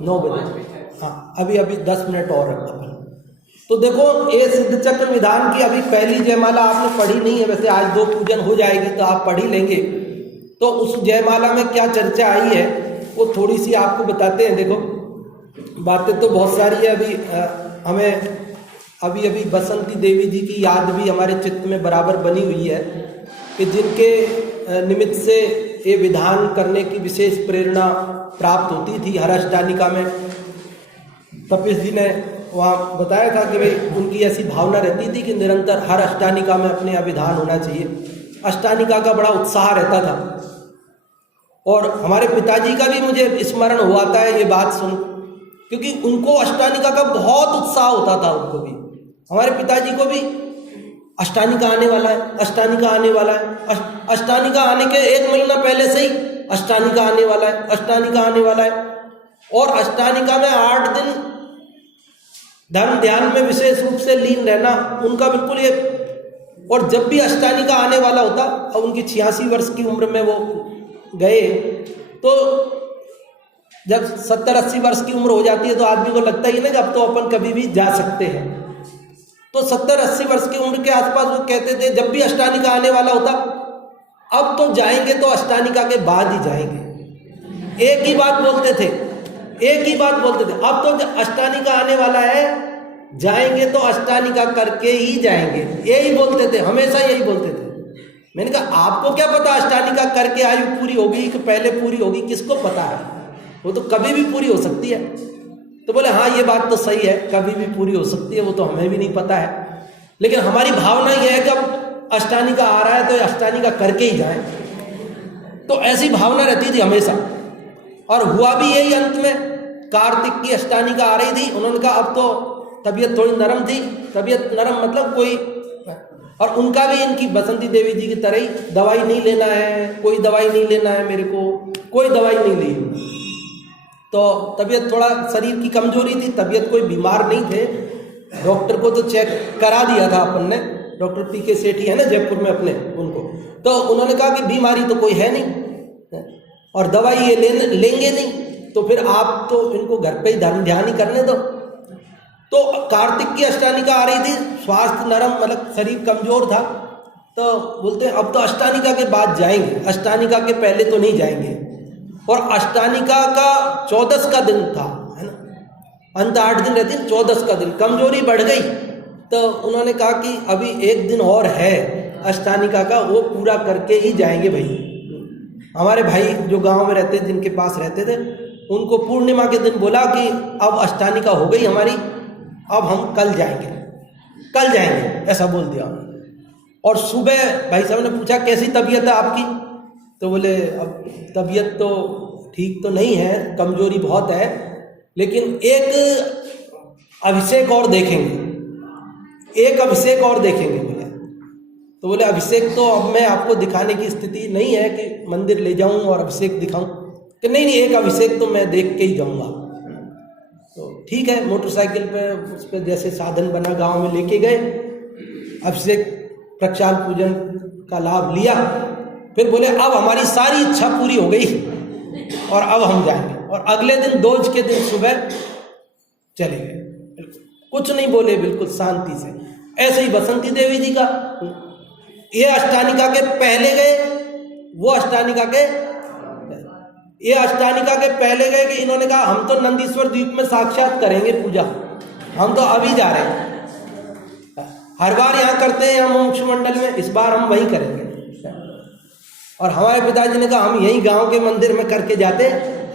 9 बजे। हाँ, अभी 10 मिनट और है अपन। तो देखो, ये सिद्ध चक्र विधान की अभी पहली जयमाला आपने पढ़ी नहीं है, वैसे आज 2 पूजन हो जाएगी तो आप पढ़ ही लेंगे। तो उस जयमाला में क्या चर्चा आई है वो थोड़ी सी आपको बताते हैं। देखो, बातें तो बहुत सारी है। अभी हमें अभी बसंती देवी जी की याद भी हमारे चित्त में बराबर बनी हुई है कि जिनके निमित्त से ये विधान करने की विशेष प्रेरणा प्राप्त होती थी हर अष्टानिका में। तपेश जी ने वहाँ बताया था कि भाई उनकी ऐसी भावना रहती थी कि निरंतर हर अष्टानिका में अपने यहाँ विधान होना चाहिए। अष्टानिका का बड़ा उत्साह रहता था और हमारे पिताजी का भी मुझे स्मरण हुआ था ये बात सुन, क्योंकि उनको अष्टानिका का बहुत उत्साह होता था। उनको भी, हमारे पिताजी को भी अष्टानिका आने वाला है, अष्टानिका आने वाला है, अष्टानिका आने के 1 महीना पहले से ही अष्टानिका आने वाला है, अष्टानिका आने वाला है। और अष्टानिका में 8 दिन धर्म ध्यान में विशेष रूप से लीन रहना उनका बिल्कुल ये। और जब भी अष्टानिका आने वाला होता, अब उनकी 86 वर्ष की उम्र में वो गए, तो जब 70-80 वर्ष की उम्र हो जाती है तो आदमी को लगता ही ना कि अब तो अपन कभी भी जा सकते हैं। तो 70-80 वर्ष की उम्र के आसपास वो कहते थे जब भी अष्टानिका आने वाला होता, अब तो जाएंगे तो अष्टानिका के बाद ही जाएंगे। एक ही बात बोलते थे, एक ही बात बोलते थे, अब तो अष्टानिका आने वाला है, जाएंगे तो अष्टानिका करके ही जाएंगे। यही बोलते थे, हमेशा यही बोलते थे। मैंने कहा आपको क्या पता अष्टानिका करके आयु पूरी होगी कि पहले पूरी होगी, किसको पता है? वो तो कभी भी पूरी हो सकती है। तो बोले हाँ ये बात तो सही है, कभी भी पूरी हो सकती है, वो तो हमें भी नहीं पता है, लेकिन हमारी भावना ये है कि अब अष्टानिका आ रहा है तो अष्टानिका करके ही जाए। तो ऐसी भावना रहती थी हमेशा, और हुआ भी यही। अंत में कार्तिक की अष्टानिका आ रही थी, उन्होंने कहा अब तो तबीयत थोड़ी नरम थी, तबीयत नरम मतलब कोई, और उनका भी इनकी बसंती देवी जी की तरह ही दवाई नहीं लेना है, कोई दवाई नहीं लेना है, मेरे को कोई दवाई नहीं ली। तो तबीयत थोड़ा शरीर की कमजोरी थी, तबीयत कोई बीमार नहीं थे, डॉक्टर को तो चेक करा दिया था अपन ने, डॉक्टर पीके सेठी है ना जयपुर में अपने, उनको तो उन्होंने कहा कि बीमारी तो कोई है नहीं और दवाई ये लेंगे नहीं, तो फिर आप तो इनको घर पे ही ध्यान ही करने दो। तो कार्तिक की अष्टानिका आ रही थी, स्वास्थ्य नरम, मतलब शरीर कमजोर था, तो बोलते हैं अब तो अष्टानिका के बाद जाएंगे, अष्टानिका के पहले तो नहीं जाएंगे। और अष्टानिका का 14 का दिन था, है ना, अंत 8 दिन रहती है, 14 का दिन, कमजोरी बढ़ गई। तो उन्होंने कहा कि अभी 1 दिन और है अष्टानिका का, वो पूरा करके ही जाएंगे भाई। हमारे भाई जो गांव में रहते, जिनके पास रहते थे, उनको पूर्णिमा के दिन बोला कि अब अष्टानिका हो गई हमारी, अब हम कल जाएंगे, ऐसा बोल दिया। और सुबह भाई साहब ने पूछा कैसी तबीयत है आपकी, तो बोले अब तबीयत तो ठीक तो नहीं है, कमजोरी बहुत है, लेकिन एक अभिषेक और देखेंगे बोले। तो बोले अभिषेक तो अब मैं आपको दिखाने की स्थिति नहीं है कि मंदिर ले जाऊं और अभिषेक दिखाऊं, कि नहीं एक अभिषेक तो मैं देख के ही जाऊंगा। तो ठीक है, मोटरसाइकिल पे उस पर जैसे साधन बना गांव में लेके गए, अभिषेक प्रक्षाल पूजन का लाभ लिया, फिर बोले अब हमारी सारी इच्छा पूरी हो गई और अब हम जाएंगे। और अगले दिन दोज के दिन सुबह चले गए, कुछ नहीं बोले, बिल्कुल शांति से। ऐसे ही बसंती देवी जी का, ये अष्टानिका के पहले गए, वो अष्टानिका के पहले गए कि इन्होंने कहा हम तो नंदीश्वर द्वीप में साक्षात करेंगे पूजा, हम तो अभी जा रहे हैं, हर बार यहाँ करते हैं हम मोक्ष मंडल में, इस बार हम वहीं करेंगे। और हमारे पिताजी ने कहा हम यही गांव के मंदिर में करके जाते,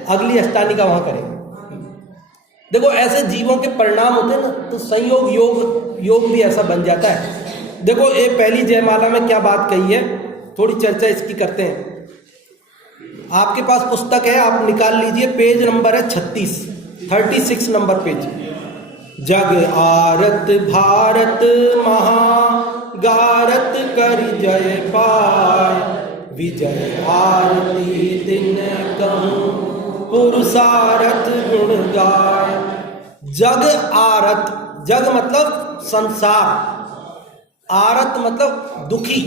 अगली अष्टानिका वहां करेंगे। देखो ऐसे जीवों के परिणाम होते हैं ना, तो संयोग योग भी ऐसा बन जाता है। देखो ये पहली जयमाला में क्या बात कही है, थोड़ी चर्चा इसकी करते हैं। आपके पास पुस्तक है, आप निकाल लीजिए, पेज नंबर है 36 नंबर पेज। जग आरत भारत महागारत कर जय पाय, विजय आरती दिन कहूँ पुरुषारथ गुण गाय। जग आरत, जग मतलब संसार, आरत मतलब दुखी,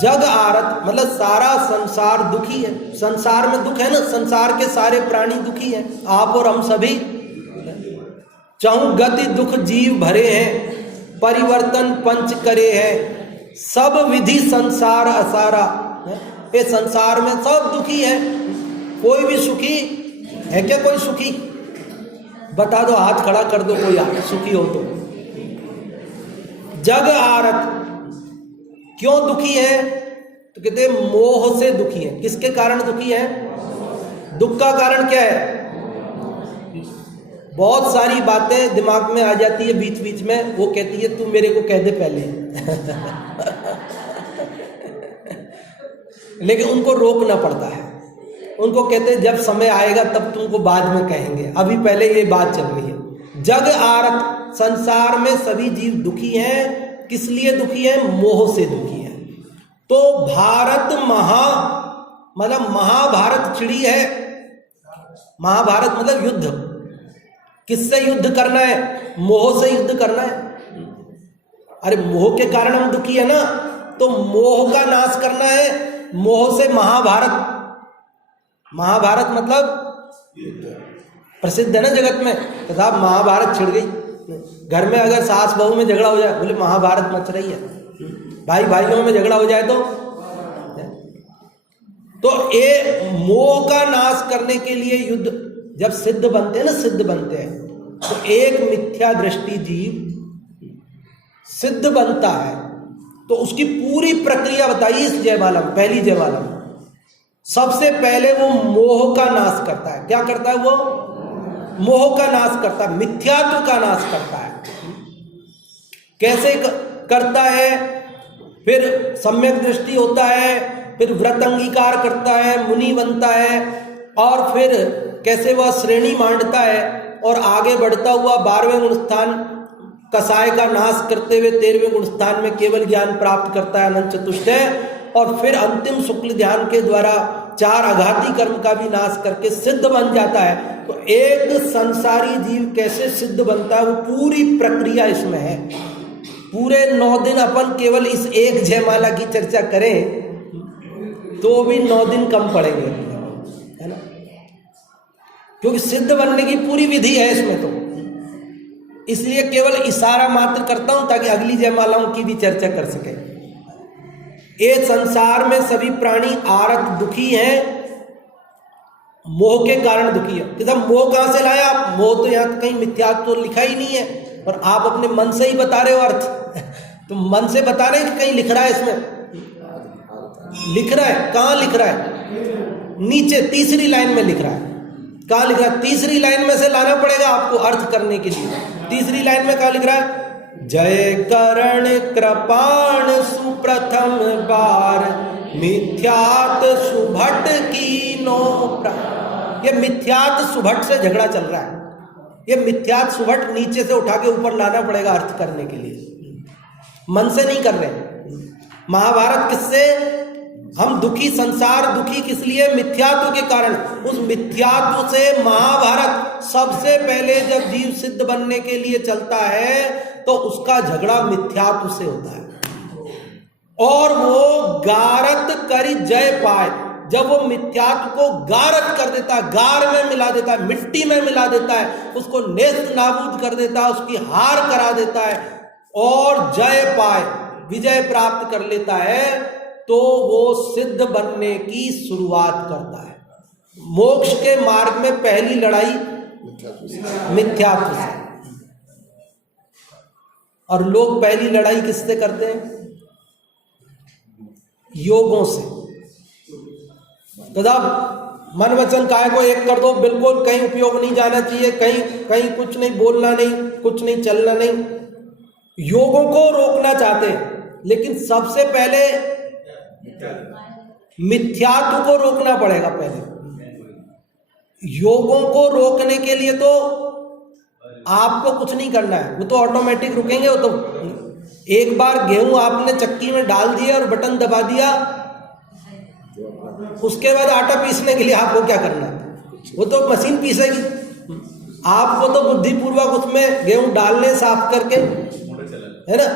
जग आरत मतलब सारा संसार दुखी है। संसार में दुख है ना, संसार के सारे प्राणी दुखी हैं, आप और हम सभी। चहु गति दुख जीव भरे हैं, परिवर्तन पंच करे हैं, सब विधि संसार असारा। ये संसार में सब दुखी है, कोई भी सुखी है क्या? कोई सुखी बता दो, हाथ खड़ा कर दो कोई सुखी हो तो। जग आरत, क्यों दुखी है? तो कहते हैं मोह से दुखी है। किसके कारण दुखी है? दुख का कारण क्या है? बहुत सारी बातें दिमाग में आ जाती है बीच बीच में, वो कहती है तू मेरे को कह दे पहले लेकिन उनको रोकना पड़ता है, उनको कहते हैं जब समय आएगा तब तुमको बाद में कहेंगे, अभी पहले ये बात चल रही है। जग आरत, संसार में सभी जीव दुखी हैं। किस लिए दुखी है? मोह से दुखी है। तो भारत मतलब महाभारत चिड़ी है। महाभारत मतलब युद्ध, किससे युद्ध करना है? मोह से युद्ध करना है। अरे मोह के कारण हम दुखी है ना, तो मोह का नाश करना है। मोह से महाभारत, महाभारत मतलब प्रसिद्ध है ना जगत में, तो साहब महाभारत छिड़ गई। घर में अगर सास बहू में झगड़ा हो जाए, बोले महाभारत मच रही है। भाई भाइयों में झगड़ा हो जाए तो ये मोह का नाश करने के लिए युद्ध जब सिद्ध बनते हैं ना, सिद्ध बनते हैं, तो एक मिथ्या दृष्टि जीव सिद्ध बनता है। तो उसकी पूरी प्रक्रिया बताइए इस जयमाला में, पहली जयमाला में। सबसे पहले वो मोह का नाश करता है। क्या करता है वो? मोह का नाश करता है, मिथ्यात्व का नाश करता है। कैसे करता है? फिर सम्यक दृष्टि होता है, फिर व्रत अंगीकार करता है, मुनि बनता है, और फिर कैसे वह श्रेणी मांडता है और आगे बढ़ता हुआ 12वें गुण स्थान कसाय का नाश करते हुए 13वें गुण स्थान में केवल ज्ञान प्राप्त करता है, अनंत चतुष्टय। और फिर अंतिम शुक्ल ध्यान के द्वारा चार आघाती कर्म का भी नाश करके सिद्ध बन जाता है। तो एक संसारी जीव कैसे सिद्ध बनता है, वो पूरी प्रक्रिया इसमें है। पूरे 9 दिन अपन केवल इस एक जयमाला की चर्चा करें तो भी 9 दिन कम पड़ेंगे, है ना, क्योंकि सिद्ध बनने की पूरी विधि है इसमें। तो इसलिए केवल इशारा मात्र करता हूं ताकि अगली जयमालाओं की भी चर्चा कर सके। ये संसार में सभी प्राणी आरत दुखी हैं, मोह के कारण दुखी है। कि साहब मोह कहां से लाया आप? मोह तो यहां कहीं मिथ्यात्व तो लिखा ही नहीं है, और आप अपने मन से ही बता रहे हो अर्थ। तो मन से बता रहे हैं कि कहीं लिख रहा है इसमें? लिख रहा है, कहां लिख रहा है? नीचे तीसरी लाइन में लिख रहा है। कहां लिख रहा है? तीसरी लाइन में से लाना पड़ेगा आपको अर्थ करने के लिए। तीसरी लाइन में कहां लिख रहा है? जय करण कृपाण सुप्रथम बार मिथ्यात सुभट की नो। ये मिथ्यात सुभट से झगड़ा चल रहा है। ये मिथ्यात सुभट नीचे से उठा के ऊपर लाना पड़ेगा अर्थ करने के लिए, मन से नहीं कर रहे। महाभारत किससे? हम दुखी, संसार दुखी किस लिए? मिथ्यात्व के कारण। उस मिथ्यात्व से महाभारत सबसे पहले जब जीव सिद्ध बनने के लिए चलता है तो उसका झगड़ा मिथ्यात्व से होता है, और वो गारत करी जय पाए। जब वो मिथ्यात्व को गारत कर देता है, गार में मिला देता है, मिट्टी में मिला देता है, उसको नेस्त नाबूद कर देता है, उसकी हार करा देता है और जय पाए, विजय प्राप्त कर लेता है, तो वो सिद्ध बनने की शुरुआत करता है। मोक्ष के मार्ग में पहली लड़ाई मिथ्यात्व से, और लोग पहली लड़ाई किससे करते हैं? योगों से। तो जब मन वचन काय को एक कर दो, बिल्कुल कहीं उपयोग नहीं जाना चाहिए, कहीं कुछ नहीं बोलना, नहीं कुछ नहीं चलना, नहीं। योगों को रोकना चाहते हैं, लेकिन सबसे पहले मिथ्यात्व को रोकना पड़ेगा। पहले योगों को रोकने के लिए तो आपको कुछ नहीं करना है, वो तो ऑटोमेटिक रुकेंगे। वो तो एक बार गेहूं आपने चक्की में डाल दिया और बटन दबा दिया, उसके बाद आटा पीसने के लिए आपको क्या करना है? वो तो मशीन पीसेगी। आपको तो बुद्धिपूर्वक उसमें गेहूं डालने, साफ करके, है ना,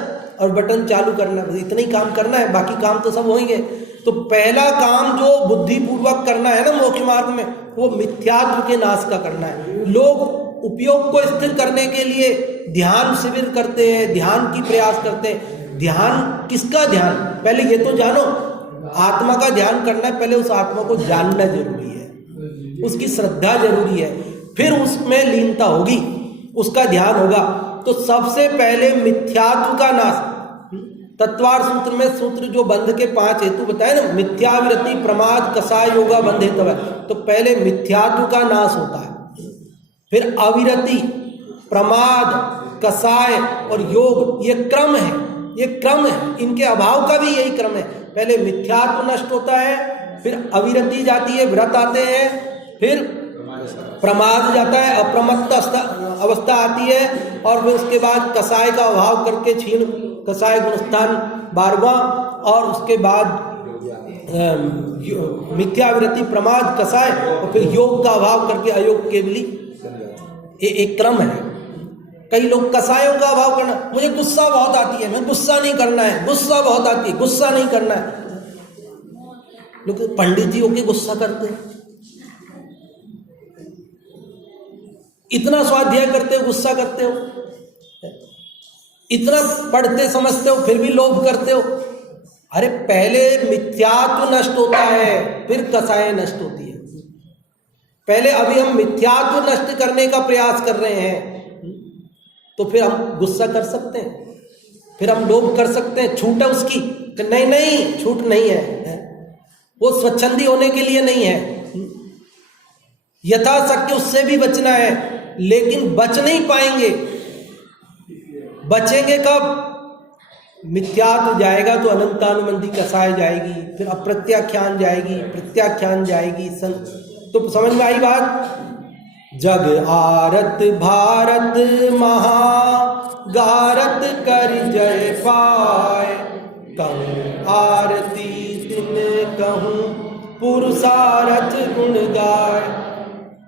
और बटन चालू करना, इतना ही काम करना है, बाकी काम तो सब होंगे। तो पहला काम जो बुद्धिपूर्वक करना है ना मोक्ष मार्ग में, वो मिथ्यात्व के नाश का करना है। लोग उपयोग को स्थिर करने के लिए ध्यान शिविर करते हैं, ध्यान की प्रयास करते हैं। ध्यान किसका ध्यान? पहले ये तो जानो, आत्मा का ध्यान करना है, पहले उस आत्मा को जानना जरूरी है, उसकी श्रद्धा जरूरी है, फिर उसमें लीनता होगी, उसका ध्यान होगा। तो सबसे पहले मिथ्यात्व का नाश। तत्वार सूत्र में सूत्र जो बंध के 5 हेतु बताए ना, मिथ्याविरति, प्रमाद, कसाय, योगा, बंध हेतु है। तो पहले मिथ्यात्व का नाश होता है, फिर अविरति, प्रमाद, कसाय और योग। ये क्रम है, ये क्रम है, इनके अभाव का भी यही क्रम है। पहले मिथ्यात्व नष्ट होता है, फिर अविरति जाती है, व्रत आते हैं, फिर प्रमाद जाता है, अप्रमत्त अवस्था आती है, और फिर उसके बाद कसाय का अभाव करके क्षीण कसाय गुणस्थान 12वां, और उसके बाद मिथ्याविरति, प्रमाद, कसाय, और फिर योग का अभाव करके अयोग केवली। ये एक क्रम है। कई लोग कसायों का अभाव करना, मुझे गुस्सा बहुत आती है, मैं गुस्सा नहीं करना है, गुस्सा बहुत आती है, गुस्सा नहीं करना है। लोग पंडित जी होके गुस्सा करते हैं, इतना स्वाध्याय करते हो गुस्सा करते हो, इतना पढ़ते समझते हो फिर भी लोभ करते हो। अरे पहले मिथ्यात्व नष्ट होता है, फिर कसाय नष्ट होती है। पहले अभी हम मिथ्यात्व नष्ट करने का प्रयास कर रहे हैं, तो फिर हम गुस्सा कर सकते हैं, फिर हम लोभ कर सकते हैं। छूट है उसकी? नहीं नहीं, छूट नहीं है, वो स्वच्छंदी होने के लिए नहीं है, यथाशक्य उससे भी बचना है, लेकिन बच नहीं पाएंगे। बचेंगे कब? मिथ्यात्व जाएगा तो अनंतानुबंधी कसाय जाएगी, फिर अप्रत्याख्यान जाएगी, प्रत्याख्यान जाएगी। तो समझ में आई बात? जग आरत भारत महा गारत कर जय पाए, कहूँ आरती दिन कहूँ पुरुषार्थ गुण गाय।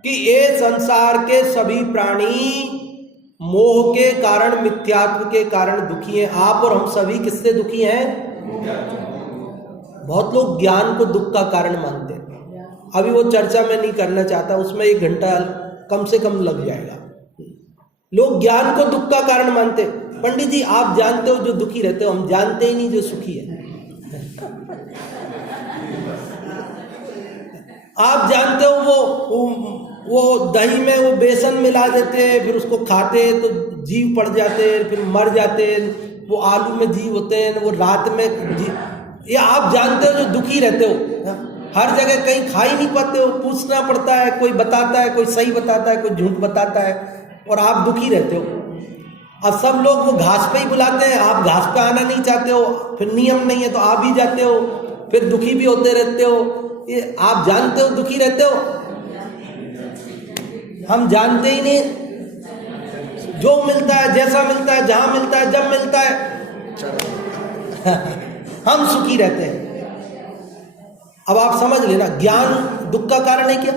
कि ये संसार के सभी प्राणी मोह के कारण, मिथ्यात्व के कारण दुखी हैं। आप और हम सभी किससे दुखी हैं? बहुत लोग ज्ञान को दुख का कारण मानते हैं। अभी वो चर्चा में नहीं करना चाहता, उसमें 1 घंटा कम से कम लग जाएगा। लोग ज्ञान को दुख का कारण मानते। पंडित जी आप जानते हो जो दुखी रहते हो, हम जानते ही नहीं जो सुखी है। आप जानते हो वो दही में वो बेसन मिला देते हैं, फिर उसको खाते हैं तो जीव पड़ जाते हैं, फिर मर जाते हैं। वो आलू में जीव होते हैं, वो रात में ये आप जानते हो जो दुखी रहते हो। हर जगह कहीं खा ही नहीं पाते हो, पूछना पड़ता है, कोई बताता है, कोई सही बताता है, कोई झूठ बताता है, और आप दुखी रहते हो। अब सब लोग वो घास पे ही बुलाते हैं, आप घास पे आना नहीं चाहते हो, फिर नियम नहीं है तो आप ही जाते हो, फिर दुखी भी होते रहते हो। ये आप जानते हो दुखी रहते हो, हम जानते ही नहीं। जो मिलता है, जैसा मिलता है, जहां मिलता है, जब मिलता है हम सुखी रहते हैं। अब आप समझ लेना, ज्ञान दुख का कारण है क्या?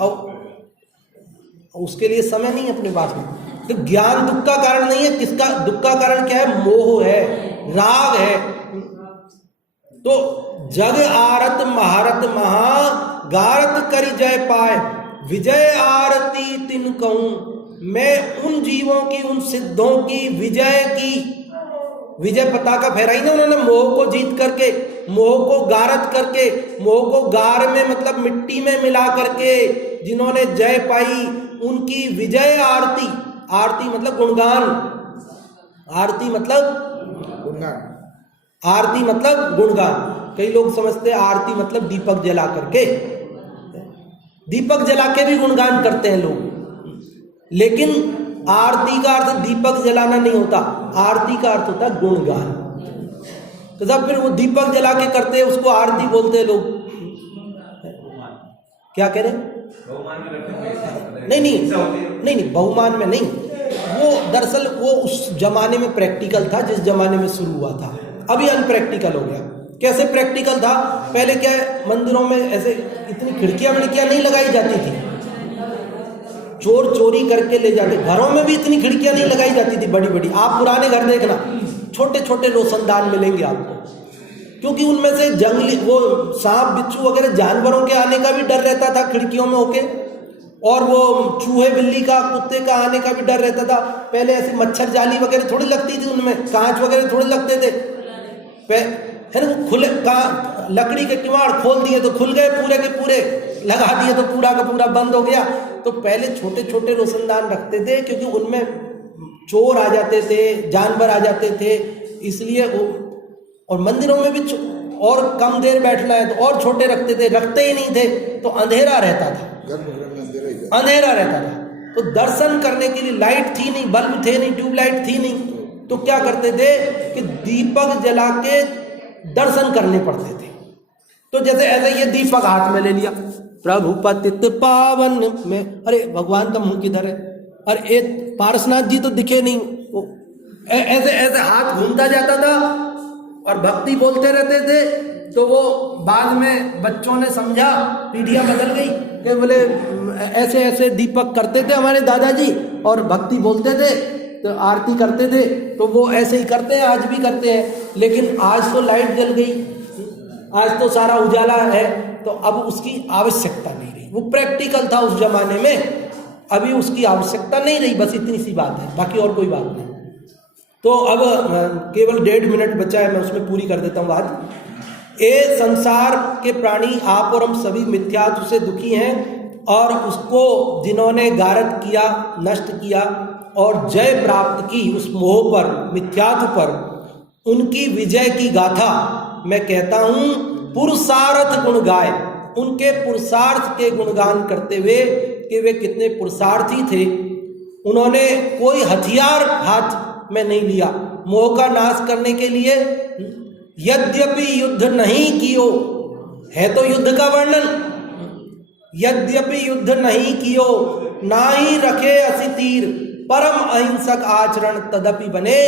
अब उसके लिए समय नहीं अपने पास में। तो ज्ञान दुख का कारण नहीं है। किसका दुख का कारण क्या है? मोह है, राग है। तो जग आरत महारत महा गारत करी जय पाए, विजय आरती तिन कहूं। मैं उन जीवों की, उन सिद्धों की विजय की, विजय पताका फहराई ना उन्होंने, मोह को जीत करके, मोह को गारत करके, मोह को गार में मतलब मिट्टी में मिला करके जिन्होंने जय पाई, उनकी विजय आरती। आरती मतलब गुणगान, आरती मतलब गुणगान, आरती मतलब गुणगान। कई लोग समझते हैं आरती मतलब दीपक जला करके, दीपक जला के भी गुणगान करते हैं लोग, लेकिन आरती का अर्थ दीपक जलाना नहीं होता, आरती का अर्थ होता है गुणगान। तो जब फिर वो दीपक जला के करते हैं उसको आरती बोलते हैं लोग। क्या कह रहे? नहीं, बहुमान में नहीं। वो दरअसल वो उस जमाने में प्रैक्टिकल था जिस जमाने में शुरू हुआ था, अभी अनप्रैक्टिकल हो गया। कैसे प्रैक्टिकल था? पहले क्या है, मंदिरों में ऐसे इतनी खिड़कियां नहीं लगाई जाती थी, चोर चोरी करके ले जाते। घरों में भी इतनी खिड़कियां नहीं लगाई जाती थी बड़ी बड़ी। आप पुराने घर देखना, छोटे छोटे रोशनदान मिलेंगे आपको, क्योंकि उनमें से जंगली वो सांप बिच्छू वगैरह जानवरों के आने का भी डर रहता था खिड़कियों में होके, और वो चूहे बिल्ली का, कुत्ते का आने का भी डर रहता था। पहले ऐसी मच्छर जाली वगैरह थोड़ी लगती थी, उनमें कांच वगैरह थोड़े लगते थे, है ना। खुले लकड़ी के किवाड़ खोल दिए तो खुल गए पूरे के पूरे, लगा दिए तो पूरा का पूरा बंद हो गया। तो पहले छोटे छोटे रोशनदान रखते थे, क्योंकि उनमें चोर आ जाते थे, जानवर आ जाते थे, इसलिए और मंदिरों में भी और कम देर बैठना है तो और छोटे रखते थे, रखते ही नहीं थे तो अंधेरा रहता था, अंधेरा रहता था। तो दर्शन करने के लिए लाइट थी नहीं, बल्ब थे नहीं, ट्यूबलाइट थी नहीं, तो क्या करते थे कि दीपक जला के दर्शन करने पड़ते थे। तो जैसे ऐसे ये दीपक हाथ में ले लिया, प्रभु पतित पावन में, अरे भगवान का मुंह किधर है? अरे एक पारसनाथ जी तो दिखे नहीं। वो ऐसे ऐसे हाथ घूमता जाता था और भक्ति बोलते रहते थे। तो वो बाद में बच्चों ने समझा, पीढ़ियां बदल गई कि बोले ऐसे ऐसे दीपक करते थे हमारे दादाजी, और भक्ति बोलते थे तो आरती करते थे, तो वो ऐसे ही करते हैं, आज भी करते हैं। लेकिन आज तो लाइट जल गई, आज तो सारा उजाला है, तो अब उसकी आवश्यकता नहीं रही। वो प्रैक्टिकल था उस जमाने में, अभी उसकी आवश्यकता नहीं रही। बस इतनी सी बात है, बाकी और कोई बात नहीं। तो अब केवल 1.5 मिनट बचा है, मैं उसमें पूरी कर देता हूँ बात। ये संसार के प्राणी आप और हम सभी मिथ्यात्व से दुखी हैं, और उसको जिन्होंने गारत किया, नष्ट किया और जय प्राप्त की उस मोह पर, मिथ्यात्व पर, उनकी विजय की गाथा मैं कहता हूं पुरुषार्थ गुण गाय। उनके पुरुषार्थ के गुणगान करते हुए कि वे कितने पुरुषार्थी थे। उन्होंने कोई हथियार हाथ में नहीं लिया मोह का नाश करने के लिए। यद्यपि युद्ध नहीं कियो, है तो युद्ध का वर्णन, यद्यपि युद्ध नहीं कियो ना ही रखे असी तीर, परम अहिंसक आचरण तदपि बने।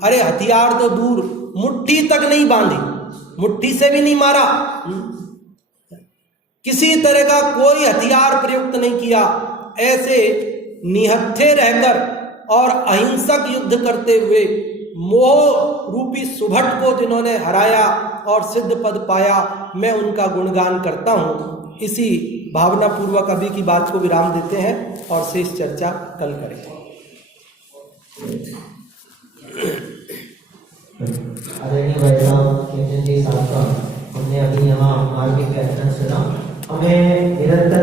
अरे हथियार तो दूर, मुट्ठी तक नहीं बांधी, मुट्ठी से भी नहीं मारा, किसी तरह का कोई हथियार प्रयुक्त नहीं किया। ऐसे निहत्थे रहकर और अहिंसक युद्ध करते हुए मोह रूपी सुभट को जिन्होंने हराया और सिद्ध पद पाया, मैं उनका गुणगान करता हूँ। इसी भावना पूर्वक अभी की बात को विराम देते हैं और शेष चर्चा कल करेंगे। आदरणीय भाई साहब केशव जी साहब का हमने अभी यहाँ मार्ग के व्याख्यान सुना। हमें निरंतर